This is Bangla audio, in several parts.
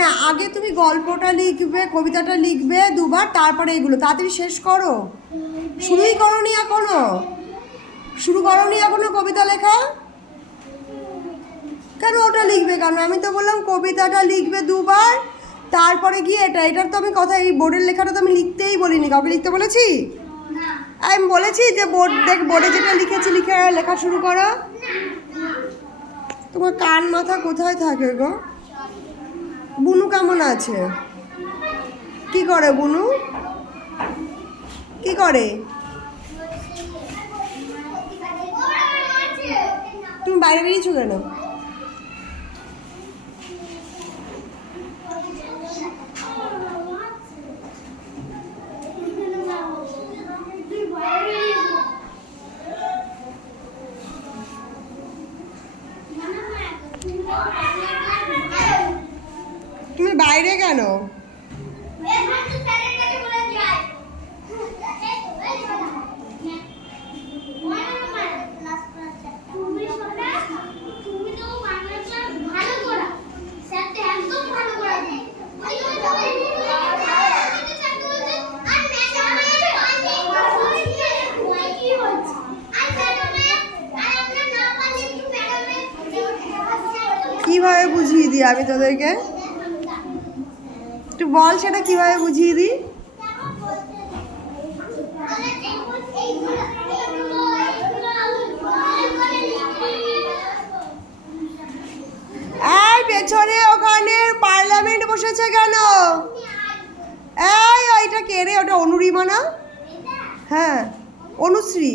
না, আগে তুমি গল্পটা লিখবে, কবিতাটা লিখবে দুবার, তারপরে এগুলো তাড়াতাড়ি শেষ করো। শুরুই করোনি এখনো? শুরু করোনি এখনো কবিতা লেখা? কেন ওটা লিখবে কেন? আমি তো বললাম কবিতাটা লিখবে দুবার, তারপরে গিয়ে এটার তো আমি কথা, এই বোর্ডের লেখাটা তো আমি লিখতেই বলিনি। কাউকে লিখতে বলেছি? আমি বলেছি যে বোর্ডে যেটা লিখেছি লেখা শুরু করো। তোমার কান মাথা কোথায় থাকে গো? বুনু কেমন আছে? কি করে বুনু? কি করে? তুমি বাইরে বেরিয়েছো কেন? তুমি বাইরে কেন? কিভাবে বুঝিয়ে দিই আমি তোদেরকে? একটু বল সেটা কিভাবে বুঝিয়ে দিই। এই পেছনে ওখানে পার্লামেন্ট বসেছে কেন? এই ওইটা কে রে? ওটা অনুরিমা না? হ্যাঁ, অনুশ্রী।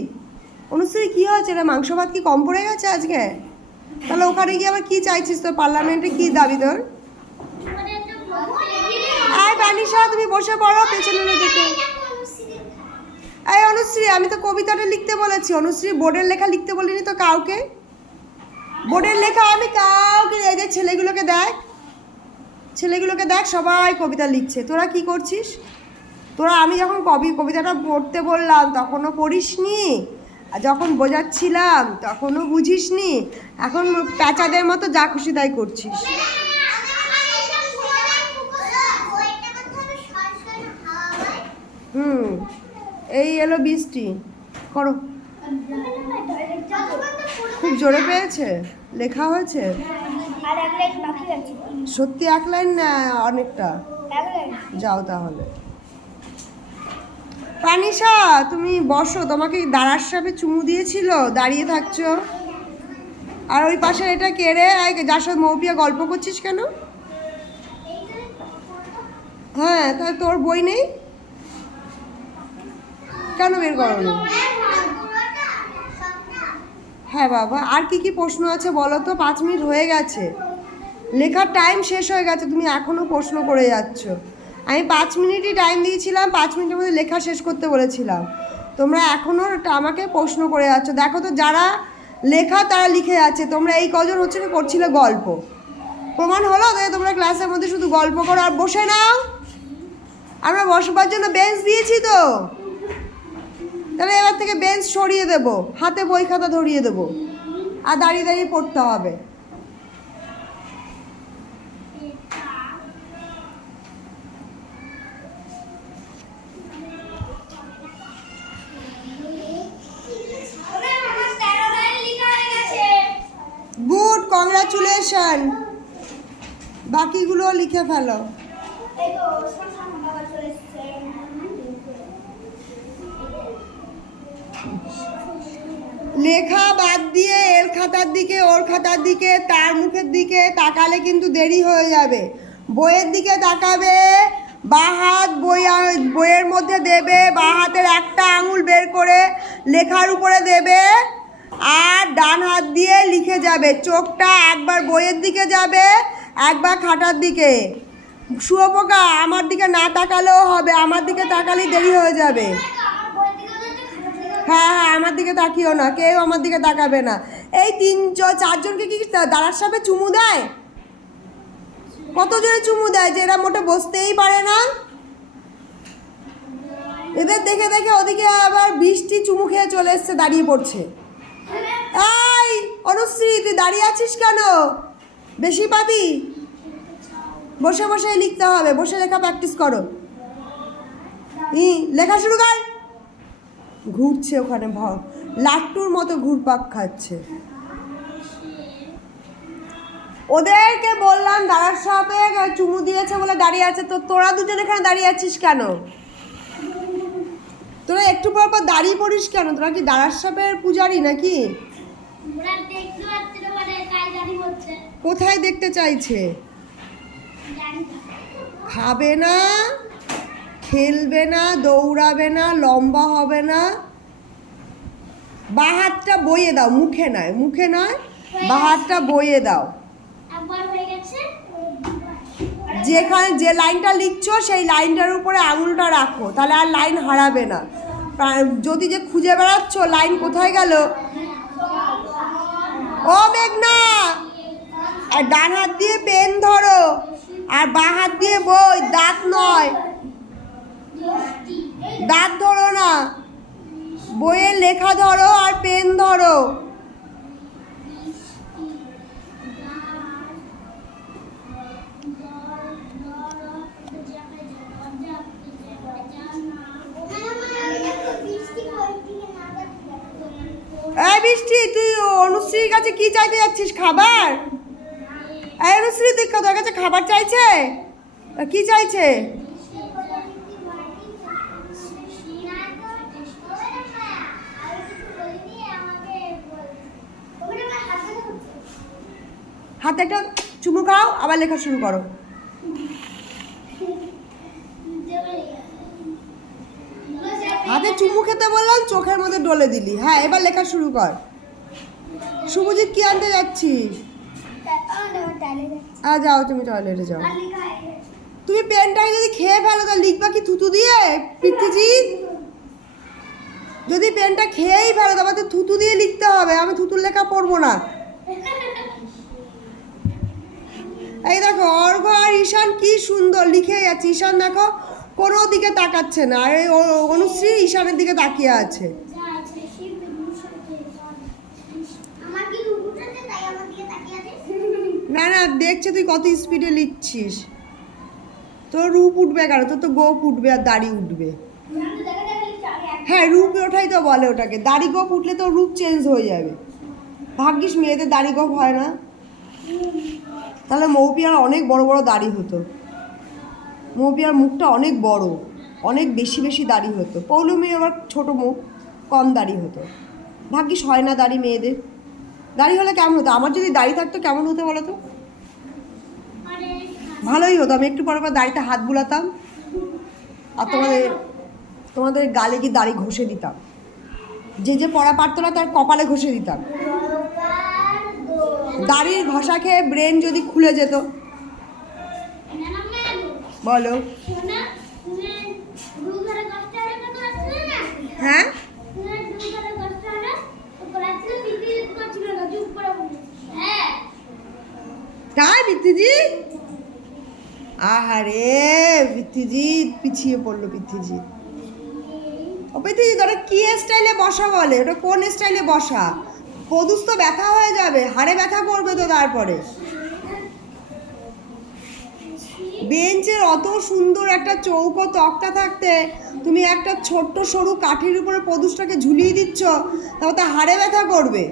অনুশ্রী কি হয়েছে রে? মাংস ভাত কি কম পড়ে গেছে আজকে? তাহলে ওখানে গিয়ে আবার কি চাইছিস? তোর পার্লামেন্টে কি দাবি তোর? এই বানিশা, তুমি বসে পড়ো পেছনে দেখে। এই অনুশ্রী, আমি তো কবিতাটা লিখতে বলেছি। অনুশ্রী, বোর্ডের লেখা লিখতে বলিনি তো কাউকে। বোর্ডের লেখা আমি কাউকে, এই যে ছেলেগুলোকে দেখ, সবাই কবিতা লিখছে। তোরা কি করছিস? তোরা, আমি যখন কবিতাটা পড়তে বললাম তখনও পড়িসনি, আর যখন বোঝাচ্ছিলাম তখনও বুঝিসনি। এখন প্যাঁচাদের মতো যা খুশি তাই করছিস। এই এলো বৃষ্টি, করো। খুব জোরে পেয়েছে, লেখা হয়েছে সত্যি? এক লাইন না অনেকটা? যাও তাহলে। প্রাণিশা, তুমি বসো। তোমাকে দাঁড়ার সাথে চুমু দিয়েছিল, দাঁড়িয়ে থাকছো। আর ওই পাশে এটা কে রে, যার সাথে মৌপিয়া গল্প করছিস কেন? হ্যাঁ, তাহলে তোর বই নেই কেন? বের করো। হ্যাঁ বাবা, আর কি কি প্রশ্ন আছে বলো তো? 5 মিনিট হয়ে গেছে, লেখার টাইম শেষ হয়ে গেছে, তুমি এখনও প্রশ্ন করে যাচ্ছ। আমি 5 মিনিটই টাইম দিয়েছিলাম, 5 মিনিটের মধ্যে লেখা শেষ করতে বলেছিলাম। তোমরা এখনও আমাকে প্রশ্ন করে যাচ্ছ। দেখো তো, যারা লেখা তারা লিখে যাচ্ছে, তোমরা এই কজন হচ্ছে না করছিলে গল্প। প্রমাণ হলো তাই তোমরা ক্লাসের মধ্যে শুধু গল্প করো আর বসে নাও। আমরা বসবার জন্য বেঞ্চ দিয়েছি তো, তাহলে এবার থেকে বেঞ্চ সরিয়ে দেবো, হাতে বই খাতা ধরিয়ে দেবো, আর দাঁড়িয়ে দাঁড়িয়ে পড়তে হবে। Good, congratulation. বাকিগুলো লিখে ফেলো। লেখা বাদ দিয়ে এর খাতার দিকে, ওর খাতার দিকে, তার মুখের দিকে তাকালে কিন্তু দেরি হয়ে যাবে। বইয়ের দিকে তাকাবে, বাঁ হাত বইয়ের মধ্যে দেবে, বাঁ হাতের একটা আঙুল বের করে লেখার উপরে দেবে, আর ডান হাত দিয়ে লিখে যাবে। চোখটা একবার বইয়ের দিকে যাবে, একবার খাতার দিকে। শুয়োপোকা, আমার দিকে না তাকালেও হবে, আমার দিকে তাকালেই দেরি হয়ে যাবে। হ্যাঁ হ্যাঁ, আমার দিকে তাকিও না, কেউ আমার দিকে তাকাবে না। এই 3-4জনকে কি দাঁড়ার সাথে চুমু দেয়? কত জোরে চুমু দেয় যে এরা মোটে বসতেই পারে না। এদের দেখে দেখে ওদিকে আবার বৃষ্টি চুমু খেয়ে চলে এসছে, দাঁড়িয়ে পড়ছে। এই অনুশ্রী, তুই দাঁড়িয়ে আছিস কেন? বেশি পাবি? বসে বসে লিখতে হবে, বসে লেখা প্র্যাকটিস করো। লেখা শুরু কর। ঘুরছে ওখানে, লাট্টুর মতো ঘুরপাক খাচ্ছে। ওদেরকে বললাম দাঁড়ার সাপে চুমু দিয়েছে বলে দাঁড়িয়ে আছে, তো তোরা দুজন এখানে দাঁড়িয়ে আছিস কেন? তোরা একটু পর পর দাঁড়িয়ে পড়িস কেন? তোরা কি দাঁড়ার সাপের পূজারি নাকি? কোথায় দেখতে চাইছে? খাবে না, খেলবে না, দৌড়াবে না, লম্বা হবে না। বাঁ হাতটা বইয়ে দাও, মুখে নয়, মুখে নয়, বাঁ হাতটা বইয়ে দাও। যেখানে যে লাইনটা লিখছো সেই লাইনটার উপরে আঙুলটা রাখো, তাহলে আর লাইন হারাবে না। যদি যে খুঁজে বেড়াচ্ছ লাইন কোথায় গেল। ও মেঘনা, আর ডান হাত দিয়ে পেন ধরো আর বাঁ হাত দিয়ে বই, দাঁত নয়, দাঁত ধরো না, বইয়ের লেখা ধরো আর পেন ধরো। এই বৃষ্টি, তুই অনুশ্রীর কাছে কি চাইতে যাচ্ছিস? খাবার? এই অনুশ্রী, তুই তোর কাছে খাবার চাইছে? কি চাইছে? হাতে একটা চুমু খাও, আবার লেখা শুরু করো। হাতে চুমু খেতে বললাম, চোখের মধ্যে ডলে দিলি। হ্যাঁ, এবার লেখা শুরু কর। শুভজিৎ, কি আনতে যাচ্ছিস? যাও, তুমি টয়লেটে যাও। তুমি পেনটাকে যদি খেয়ে ফেলো তা লিখবা কি থুতু দিয়ে? পৃথ্বীজিৎ, যদি পেনটা খেয়েই ফেলো তবে তো থুতু দিয়ে লিখতে হবে। আমি থুতুর লেখা পড়বো না। এই দেখো, অর্ঘ আর ঈশান কি সুন্দর লিখে যাচ্ছে। ঈশান দেখো কোনো দিকে তাকাচ্ছে না, আর অনুশ্রী ঈশানের দিকে তাকিয়ে আছে। না না, দেখছে তুই কত স্পিডে লিখছিস। তোর রূপ উঠবে কেন? তোর তো গোপ উঠবে আর দাড়ি উঠবে। হ্যাঁ, রূপ ওঠাই তো বলে ওটাকে। দাড়ি গোপ উঠলে তো রূপ চেঞ্জ হয়ে যাবে। ভাগ্যিস মেয়েদের দাড়ি গোপ হয় না, তাহলে মৌপিয়ার অনেক বড় বড় দাড়ি হতো। মৌপিয়ার মুখটা অনেক বড়, অনেক বেশি বেশি দাড়ি হতো। পৌলমীর আবার ছোট মুখ, কম দাড়ি হতো। ভাগ্যিস হয় না দাড়ি মেয়েদের। দাড়ি হলে কেমন হতো? আমার যদি দাড়ি থাকতো কেমন হতো বলো তো? ভালোই হতো। আমি একটু পর পর দাড়িতে হাত বুলাতাম আর তোমাদের গালে গিয়ে দাড়ি ঘষে দিতাম। যে পড়া পারতো না তার কপালে ঘষে দিতাম। দাড়ির ঘষা খেয়ে ব্রেন যদি খুলে যেত। বলো। হ্যাঁ, তাই পৃথ্বীজিৎ? আহারে পৃথ্বীজিৎ, পিছিয়ে পড়লো পৃথ্বীজিৎ। ও পৃথ্বীজিৎ, ওটা কি স্টাইলে বসা বলে? ওটা কোন স্টাইলে বসা? পদুস তো ব্যথা হয়ে যাবে, হাড়ে ব্যথা করবে তো। তারপরে বেঞ্চের অত সুন্দর একটা চৌকো তক্তা থাকতে তুমি একটা ছোট্ট সরু কাঠির উপরে পদুসটাকে ঝুলিয়ে দিচ্ছ, তারপর তো হাড়ে ব্যথা করবে।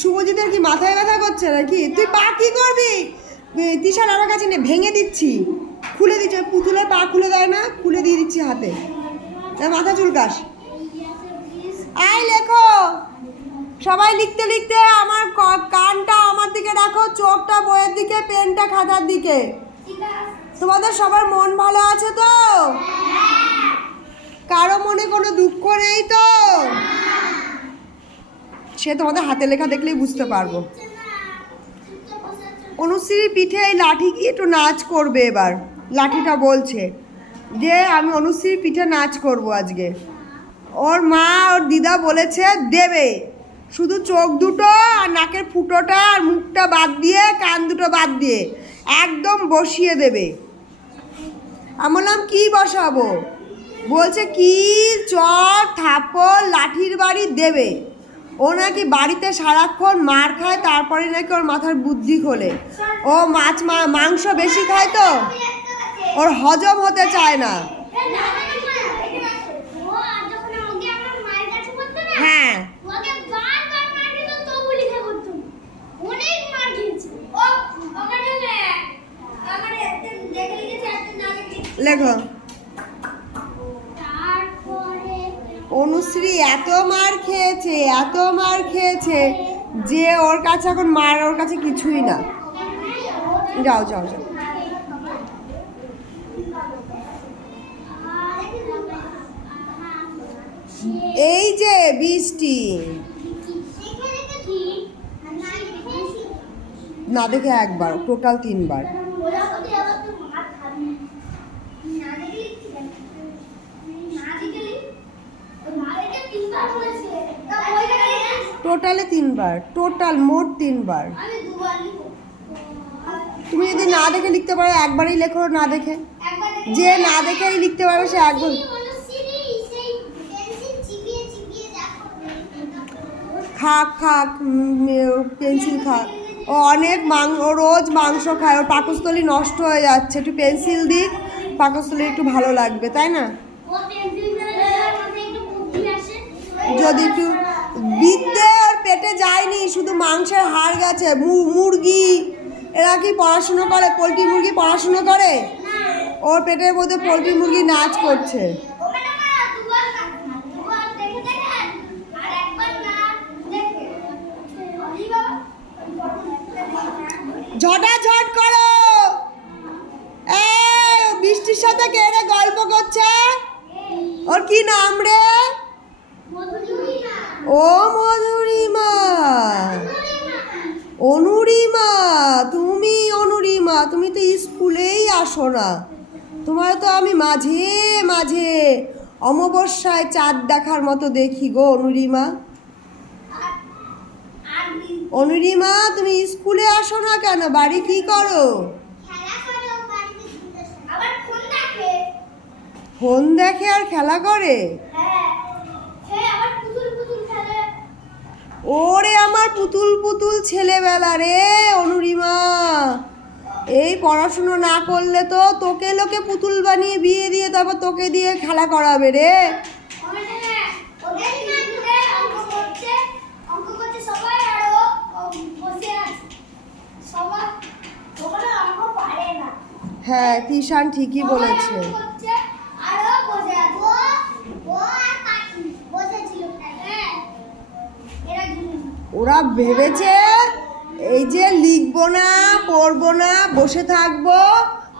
শুভজিতের কি মাথায় ব্যথা করছে নাকি? তুই পা কি করবি? তিশার আমার কাছে নিয়ে ভেঙে দিচ্ছি, খুলে দিচ্ছি। পুতুলের পা খুলে দেয় না, খুলে দিয়ে দিচ্ছি হাতে। মাথা চুলকাস। আই লেখো, সবাই লিখতে লিখতে আমার কানটা আমার দিকে রাখো, চোখটা বইয়ের দিকে, পেনটা খাতার দিকে। তোমাদের সবার মন ভালো আছে তো? কারো মনে কোনো দুঃখ নেই তো? সে তোমাদের হাতে লেখা দেখলেই বুঝতে পারবো। অনুশ্রীর পিঠে এই লাঠি কি একটু নাচ করবে এবার। লাঠিটা বলছে যে আমি অনুশ্রীর পিঠে নাচ করব আজকে। ওর মা ওর দিদা বলেছে দেবে, শুধু চোখ দুটো আর নাকের ফুটোটা আর মুখটা বাদ দিয়ে, কান দুটো বাদ দিয়ে একদম বসিয়ে দেবে। আমি বললাম কি বসাবো? বলছে কি চট থাপ্পড় লাঠির বাড়ি দেবে। ও নাকি বাড়িতে সারাক্ষণ মার খায়, তারপরে নাকি ওর মাথার বুদ্ধি খোলে। ও মাংস বেশি খায় তো ওর হজম হতে চায় না। হ্যাঁ লেখো। অনুশ্রী এত মার খেয়েছে যে ওর কাছে এখন ওর কাছে কিছুই না। যাও যাও যাও। এই যে বৃষ্টি না দেখে একবার, টোটাল 3 বার। টোটালে 3 বার, টোটাল মোট 3 বার। তুমি যদি না দেখে লিখতে পারো একবারই লেখো, না দেখে। যে না দেখেই লিখতে পারবে সে একবার। খাক পেন্সিল খাক। ও অনেক রোজ মাংস খায়, ওর পাকস্থলী নষ্ট হয়ে যাচ্ছে। একটু পেন্সিল দিক, পাকস্থলী একটু ভালো লাগবে, তাই না? যদি একটু বিদ্যে ওর পেটে যায়নি, শুধু মাংসের হাড় গেছে। মুরগি এরা কি পড়াশুনো করে? পোলট্রি মুরগি পড়াশুনো করে? ওর পেটের মধ্যে পোলট্রি মুরগি নাচ করছে। ঝটাঝট করো। বৃষ্টির সাথে কে রে গল্প করছে? ওর কি নাম রে? ও মধুরিমা। অনুরিমা তুমি তো স্কুলেই আসো না। তোমার তো আমি মাঝে মাঝে অমাবস্যায় চাঁদ দেখার মতো দেখি গো অনুরিমা। তুমি স্কুলে আসো না কেন? বাড়ি কি করো? ফোন দেখে আর খেলা করে? ওরে আমার পুতুল ছেলেবেলা রে অনুরিমা। এই পড়াশুনো না করলে তো তোকে লোকে পুতুল বানিয়ে বিয়ে দিয়ে তারপর তোকে দিয়ে খেলা করাবে রে। হ্যাঁ তিশান ঠিকই বলেছে। ওরা ভেবেছে এই যে লিখবো না, পড়বো না, বসে থাকবো,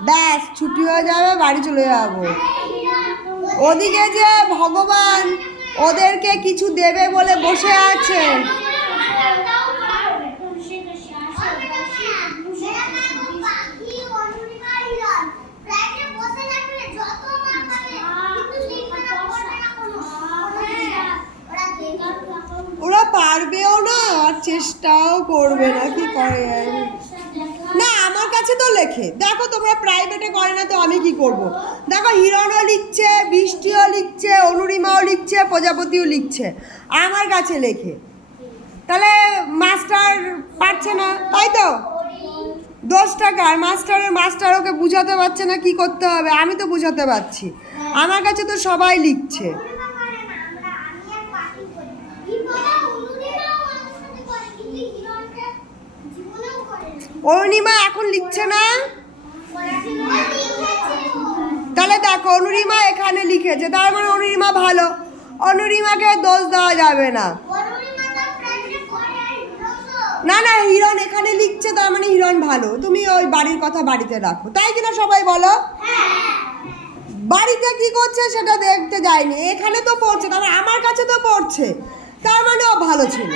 ব্যাস ছুটি হয়ে যাবে, বাড়ি চলে যাবো। ওদিকে যে ভগবান ওদেরকে কিছু দেবে বলে বসে আছে। ওরা পারবেও না আর চেষ্টাও করবে না, কি করে না। আমার কাছে তো লেখে, দেখো তোমরা প্রাইভেটে করে না তো আমি কি করব। দেখো হিরণও লিখছে, বৃষ্টিও লিখছে, অনুরিমাও লিখছে, প্রজাপতিও লিখছে, আমার কাছে লেখে। তাহলে মাস্টার পারছে না, তাই তো 10 টাকা মাস্টার ওকে বুঝাতে পারছে না কি করতে হবে। আমি তো বুঝাতে পারছি, আমার কাছে তো সবাই লিখছে। অনুরিমা এখন লিখছে না, তাহলে দেখো অনুরিমা এখানে লিখেছে, তার মানে অনুরিমা ভালো। অনুরিমাকে দোষ দেওয়া যাবে না। না হিরণ এখানে লিখছে, তার মানে হিরণ ভালো। তুমি ওই বাড়ির কথা বাড়িতে রাখো, তাই কিনা সবাই বলো? বাড়িতে কি করছে সেটা দেখতে যায়নি, এখানে তো পড়ছে, তার মানে আমার কাছে তো পড়ছে, তার মানে ও ভালো ছিল।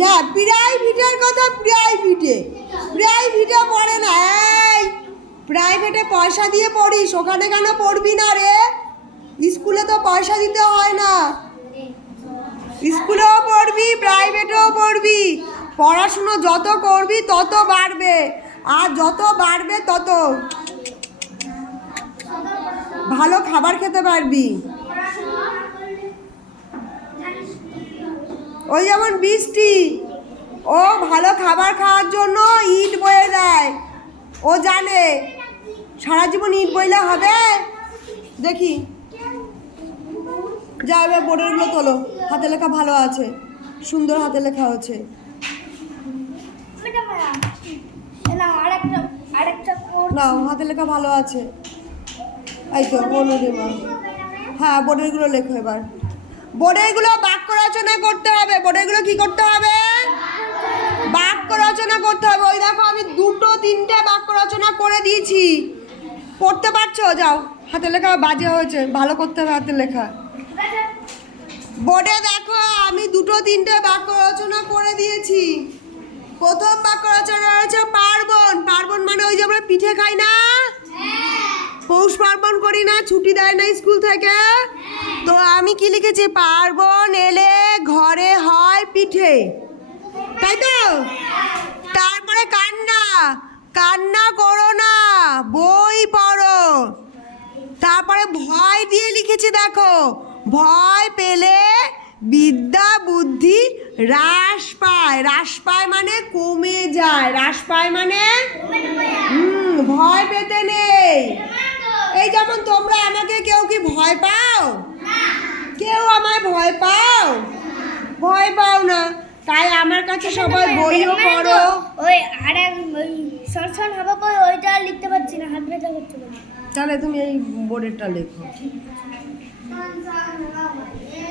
হ্যাঁ প্রাইভেটের কথা প্রাইভেটে পড়ে না। এই প্রাইভেটে পয়সা দিয়ে পড়িস, ওখানে কেন পড়বি না রে? স্কুলে তো পয়সা দিতে হয় না, স্কুলেও পড়বি প্রাইভেটেও পড়বি। পড়াশুনো যত করবি তত বাড়বে, আর যত বাড়বে তত ভালো খাবার খেতে পারবি। ওই যেমন বৃষ্টি, ও ভালো খাবার খাওয়ার জন্য ইট বয়ে দেয়, ও জানে সারা জীবন ইট বইলে হবে। দেখি যা, এবার বোর্ডেরগুলো তোলো, হাতে লেখা ভালো আছে, সুন্দর হাতে লেখা হচ্ছে। নাও, হাতে লেখা ভালো আছে, এই তো অনুরিমা। হ্যাঁ, বোর্ডেরগুলো লেখো এবার। বোর্ডেরগুলো বাক্য রচনা করতে হবে। বোর্ডেরগুলো কি করতে হবে? বাক্য রচনা করতে হবে। ওই দেখো আমি 2-3টে বাক্য রচনা করে দিয়েছি, পড়তে পারছো? যাও, হাতে লেখা বাজে হয়েছে, ভালো করতে হবে হাতে লেখা। বোর্ডে দেখো আমি 2-3টে বাক্য রচনা করে দিয়েছি। প্রথম বাক্য রচনা হয়েছে পার্বণ। পার্বণ মানে ওই যে আমরা পিঠে খাই না, পৌষ পার্বণ করি না, ছুটি দেয় না স্কুল থেকে, তো আমি কি লিখেছি? পার্বণ এলে ঘরে হয় পিঠে, তাই তো? তারপরে কান্না, কান্না করো না, বই পড়ো। তারপরে ভয় দিয়ে লিখেছি, দেখো, ভয় পেলে বিদ্যা বুদ্ধি হ্রাস পায়। হ্রাস পায় মানে কমে যায়, হ্রাস পায় মানে ভয় পেতে নেই। এই যেমন তোমরা আমাকে কেউ কি ভয় পাও? কেউ আমায় ভয় পাও? ভয় পাও না, তাই আমার কাছে সবাই বইও পড়ো। ওই আরেক ওই সরসন হবে কই, ওইটা লিখতে পারছি না, হাত ব্যথা করতে পারছি। তাহলে তুমি এই বোর্ডেরটা লেখো।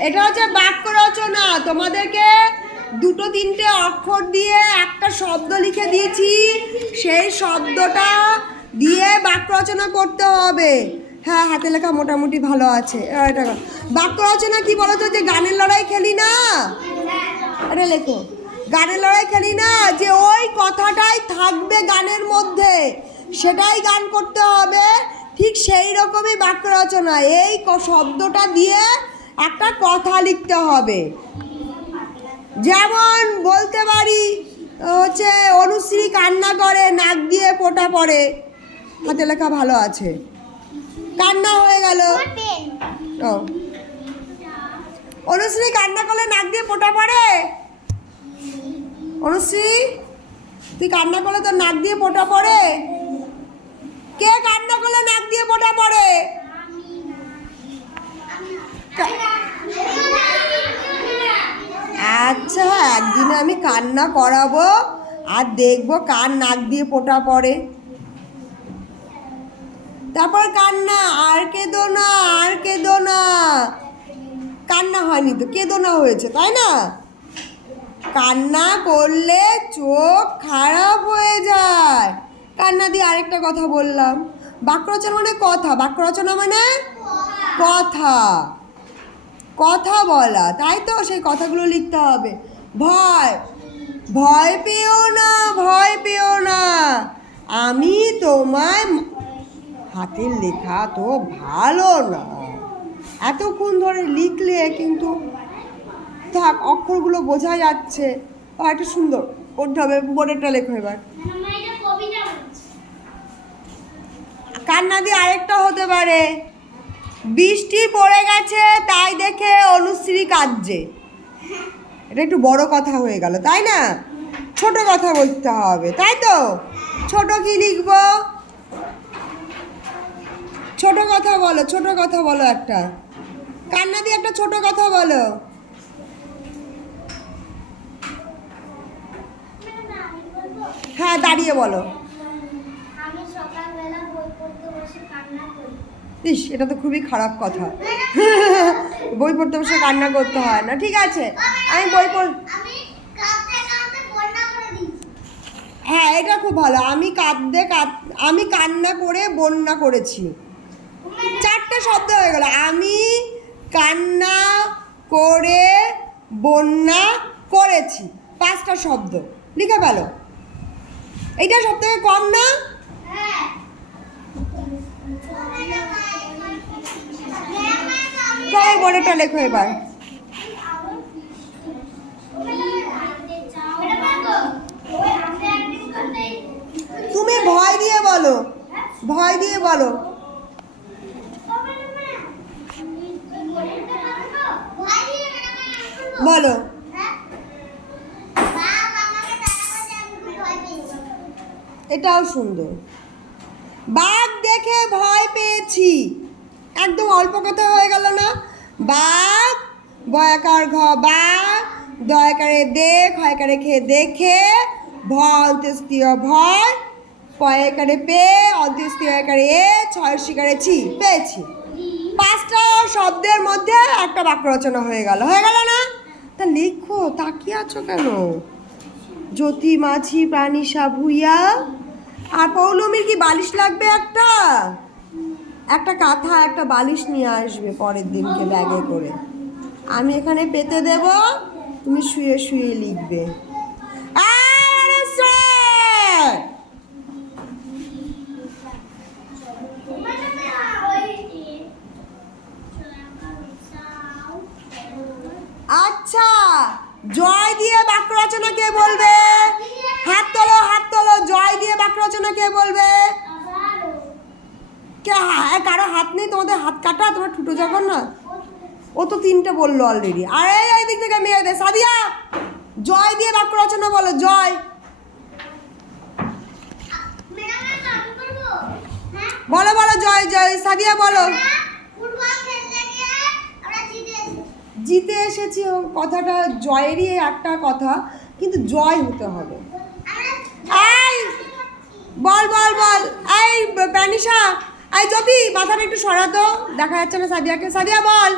এটা হচ্ছে বাক্য রচনা। তোমাদেরকে 2-3টে অক্ষর দিয়ে একটা শব্দ লিখে দিয়েছি, সেই শব্দটা দিয়ে বাক্য রচনা করতে হবে। হ্যাঁ, হাতে লেখা মোটামুটি ভালো আছে। এটা বাক্য রচনা কি বলো তো? যে গানের লড়াই খেলি না, এটা লেখো। গানের লড়াই খেলি না, যে ওই কথাটাই থাকবে গানের মধ্যে, সেটাই গান করতে হবে। ঠিক সেই রকমই বাক্য রচনা, এই শব্দটা দিয়ে একটা কথা লিখতে হবে। যেমন বলতে পারি হচ্ছে অনুশ্রী কান্না করে, নাক দিয়ে ফোঁটা পড়ে। হাতে লেখা ভালো আছে, কান্না হয়ে গেল। ও, অনুশ্রী কান্না করলে নাক দিয়ে ফোঁটা পড়ে? অনুশ্রী, তুই কান্না করলে তোর নাক দিয়ে ফোঁটা পড়ে? কে কান্না করলে নাক দিয়ে ফোঁটা পড়ে? আচ্ছা, একদিনে আমি কান্না করাবো আর দেখবো কার নাক দিয়ে ফোঁটা পড়ে। তারপর কান্না, আর কেঁদো না, আর কেঁদো না। কান্না হয়নি তো, কেঁদো না হয়েছে, তাই না? কান্না করলে চোখ খারাপ হয়ে যায়। কান্না দিয়ে আরেকটা কথা বললাম। বাক্য রচনা মানে কথা, বাক্য রচনা মানে কথা, কথা বলা, তাই তো? সেই কথাগুলো লিখতে হবে। ভয়, ভয় পেও না, ভয় পেও না, আমি তোমায়। হাতের লেখা তো ভালো না, এতক্ষণ ধরে লিখলে কিন্তু থাক, অক্ষরগুলো বোঝা যাচ্ছে। একটু সুন্দর করতে হবে। বোর্ডেরটা লেখো এবার। কান্না দিয়ে আরেকটা হতে পারে, বৃষ্টি পড়ে গেছে তাই দেখে অনুশ্রী কাঁদছে। এটা একটু বড় কথা হয়ে গেল, তাই না? ছোট কথা বলতে হবে, তাই তো? ছোট কি লিখবো? ছোট কথা বলো, ছোট কথা বলো একটা। কান্না দিয়ে একটা ছোট কথা বলো। হ্যাঁ, দাঁড়িয়ে বলো। আমি সকালবেলা বই পড়তে বসে কান্না করি। ইস, এটা তো খুবই খারাপ কথা। বই পড়তে বসে কান্না করতে হয় না, ঠিক আছে? আমি বই পড় আমি কাঁদতে কাঁদতে বন্যা করে দিয়েছি। হ্যাঁ, এটা খুব ভালো। আমি কান্না করে বন্যা করেছি। 4টে শব্দ হয়ে গেল। আমি কান্না করে বন্যা করেছি, 5টা শব্দ লিখে ফেলো। এইটা সব থেকে কম না? হ্যাঁ, কবে বড়টা লেখো এবার। তুমি ভয় দিয়ে বলো, ভয় দিয়ে বলো। বলো। এটাও সুন্দর। বাঘ দেখে ভয় পেয়েছি, একদম অল্প কথা হয়ে গেল না? বাঘ, বয়াকার ঘ বাঘ, দয়াকারে দেখ, হয়কারে খেয়ে দেখে, অন্ত্যেষ্টিয় ভয়, পয়াকারে পে, অন্ত্যেষ্টিয় একারে এ, ছয় শিকারে ছি, পেয়েছি। 5টা শব্দের মধ্যে একটা বাক্য রচনা হয়ে গেল না? তা লিখো, তাকিয়ে আছো কেন? জ্যোতি মাছি প্রাণীসা ভুইয়া। আর পৌলমীর কি বালিশ লাগবে? একটা কাঁথা, একটা বালিশ নিয়ে আসবে পরের দিনকে ব্যাগে করে। আমি এখানে পেতে দেব, তুমি শুয়ে শুয়ে লিখবে। আরে স্যার! আচ্ছা, জয় দিয়ে বাক্য রচনা কে বলবে? হাত তোলো, হাত তোলো। জয় দিয়ে বাক্য রচনা কে বলবে? কে? কারো হাত নেই? তোমাদের হাত কাটা, তোমার ঠুটো যখন না। ও তো 3টে বললো অলরেডি। আরে এই দিক থেকে মেয়েদের। সাদিয়া, জয় দিয়ে বাক্য রচনা বলো। জয় বলো, বলো। জয় জয় সাদিয়া বলো। জিতে এসেছি, কথাটা জয়েরই একটা কথা, কিন্তু জয় হতে হবে। এই বল বল বল। এই প্যানিশা, এই জ্যোতি, মাথাটা একটু সরাতো, দেখা যাচ্ছে না সাদিয়াকে। সাদিয়া বল।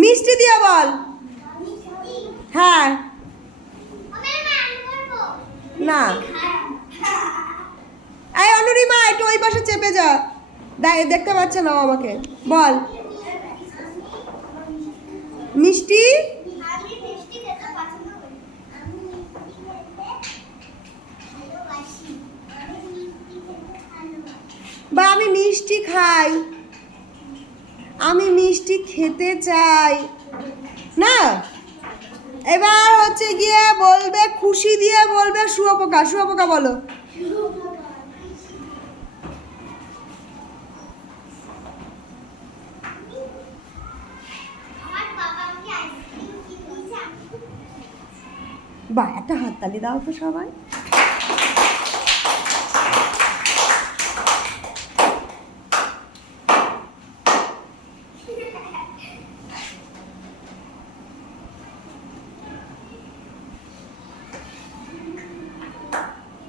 মিষ্টি দিয়ে বল। হ্যাঁ না, এই অনুরিমা একটু ওই পাশে চেপে যা, দেখতে পাচ্ছে না ও আমাকে। বল মিষ্টি। বা আমি মিষ্টি খাই, আমি মিষ্টি খেতে চাই না। এবার হচ্ছে গিয়ে বলবে, খুশি দিয়ে বলবে শুয়োপোকা। শুয়োপোকা বলো। বাহ, একটা হাততালি দাও তো সবাই।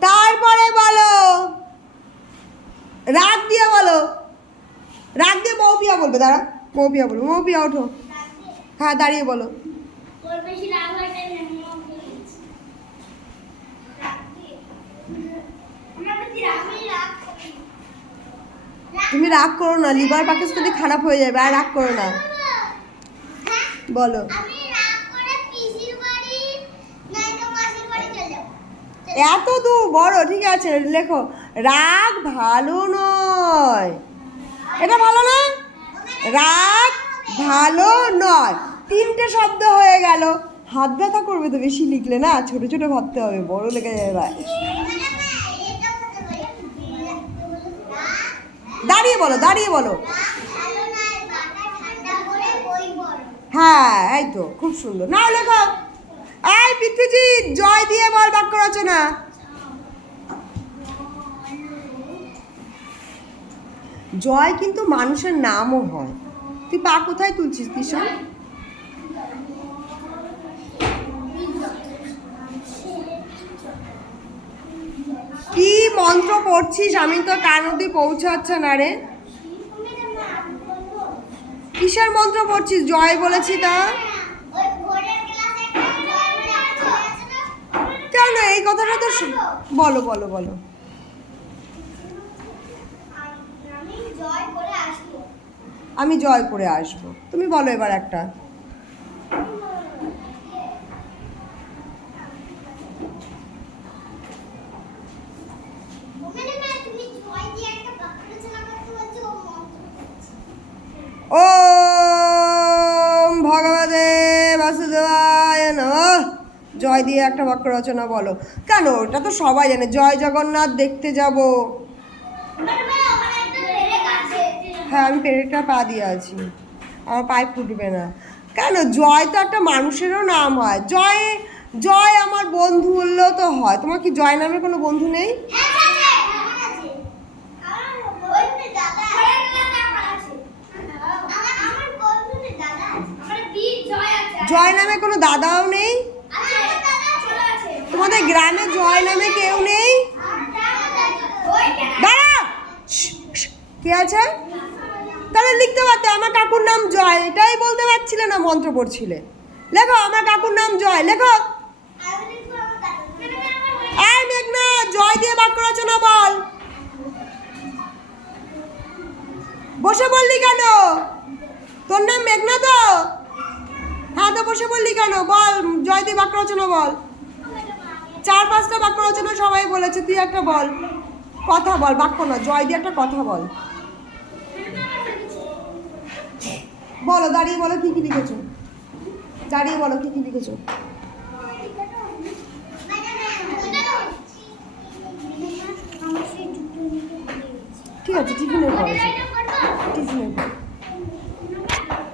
তারপরে বলো, রাগ দিয়ে বলো। রাগ দিয়ে মৌপিয়া বলবে। দাঁড়া, মৌপিয়া বলবো। মৌপিয়া ওঠো। হ্যাঁ, দাঁড়িয়ে বলো। তুমি রাগ করো না, লিভার পাকিস্তানি খারাপ হয়ে যাবে। আর রাগ করো না, বলো। এত দূর বড়, ঠিক আছে লেখো। রাগ ভালো নয়। এটা ভালো না? রাগ ভালো নয়। 3টে শব্দ হয়ে গেল। হাত ব্যথা করবে তো বেশি লিখলে না, ছোট ছোট ভাবতে হবে, বড় লেগে যাবে। দাঁড়িয়ে বলো, দাঁড়িয়ে বলো। হ্যাঁ, এই তো খুব সুন্দর। না লেখো। এই পৃথ্বীজিৎ, জয় দিয়ে বল বাক্য রচনা। জয় কিন্তু মানুষের নামও হয়। তুই পা কোথায় তুলছিস কিশোর? কি মন্ত্র পড়ছিস? আমি তো কান অব্দি পৌঁছাচ্ছে না রে। কিসের মন্ত্র পড়ছিস? জয় বলেছি তা কেন? এই কথাটা তো বলো বলো বলো। আমি জয় করে আসবো। তুমি বলো এবার একটা। ওম ভগবতে বাসুদেবায় নমঃ। জয় দিয়ে একটা বাক্য রচনা বলো। কেন? ওটা তো সবাই জানে। জয় জগন্নাথ দেখতে যাব। হ্যাঁ, আমি পেরেকটা পা দিয়ে আছি, আমার পায়ে ফুটবে না। কেন? জয় তো একটা মানুষেরও নাম হয়। জয় জয় আমার বন্ধু বললেও তো হয়। তোমার কি জয় নামের কোনো বন্ধু নেই? জয় নামে কোনো দাদাও নেই? তোমাদের গ্রামে জয় নামে কেউ নেই? দাঁড়া, কে আছে? তাহলে লিখতে পারতে আমার কাকুর নাম জয়, এটাই বলতে পারছিলে না, মন্ত্র পড়ছিলে। লেখো আমার কাকুর নাম জয়, লেখো। এই মেঘনা, জয় দিয়ে বাক্য রচনা বল। বসে বললি কেন? তোর নাম মেঘনা তো? হ্যাঁ, তো বসে বললি কেন? বল, জয় দিয়ে বাক্য রচনা বল। 4-5টা বাক্য রচনা সবাই বলেছে, তুই একটা বল। কথা বল, বাক্য না, জয় দিয়ে একটা কথা বল। বলো, দাঁড়িয়ে বলো কি কি লিখেছো। দাঁড়িয়ে বলো কি কি লিখেছো। ঠিক আছে, টিফিনের পরে। টিফিনের পরে।